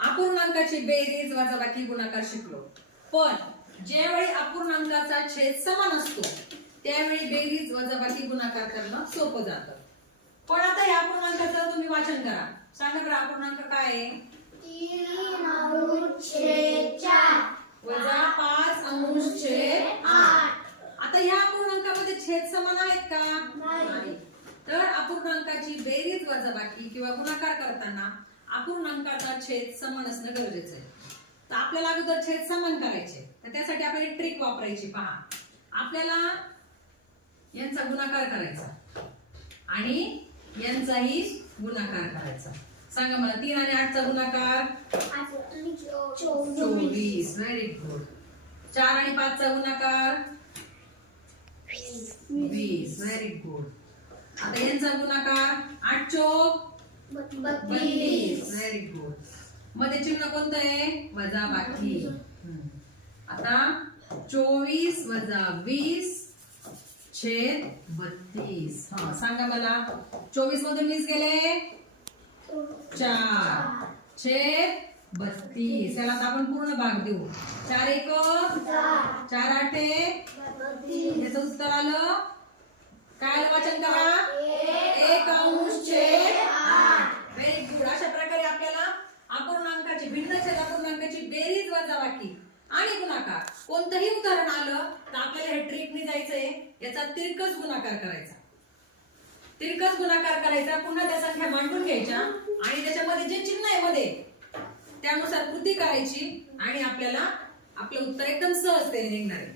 अपूर्णांकाची बेरीज वजाबाकी गुणाकार शिकलो, पण ज्यावेळी अपूर्णांकाचा छेद समान असतो त्यावेळी बेरीज वजाबाकी गुणाकार करणं सोपं जातं. पण आता या अपूर्णांकाचं तुम्ही वाचन करा. सांगा बरं अपूर्णांक काय आहे? 3/4 वजा 5/8. आता ह्या अपूर्णांकामध्ये छेद समान आहेत का? नाही. तर अपूर्णांकाची बेरीज वजाबाकी किंवा गुणाकार करताना अपूर्णांकाचा छेद समान असणं गरजेचं आहे. तर आपल्याला अगोदर छेद समान करायचे, तर त्यासाठी आपल्याला ट्रिक वापरायची. पहा, आपल्याला यांचा गुणाकार करायचा आणि यांचाही गुणाकार करायचा. सांगा मला 3 आणि 8 चा गुणाकार 24. Very good. 4 आणि 5 चा गुणाकार 20. Very good. आता यांचा गुणाकार 8 चोक 32. Very good. मध्ये चिन्ह कोणतं आहे? वजाबाकी. आता 24 वजा 20 छेद 32. हा, सांगा मला 24 मधून 20 गेले 4 छेद 32. याला आता आपण पूर्ण भाग देऊ. 4 1 4 8 याचं उत्तर आलं काय? वाचन करा. 1/8. Very good. अशा प्रकारे आपल्याला अपूर्णांकाची भिन्न छेद अपूर्णांकाची बेरीज वजाबाकी आणि गुणाकार कोणतंही उदाहरण आलं तर आपल्याला हे ट्रिकने जायचंय. याचा तिरकस गुणाकार करायचा. तिरकस गुणाकार करायचा. पुन्हा त्या संख्या मांडून घ्यायच्या आणि त्याच्यामध्ये जे चिन्ह आहे मध्ये त्यानुसार कृती करायची आणि आपल्याला आपलं उत्तर एकदम सहजतेने निघणार आहे.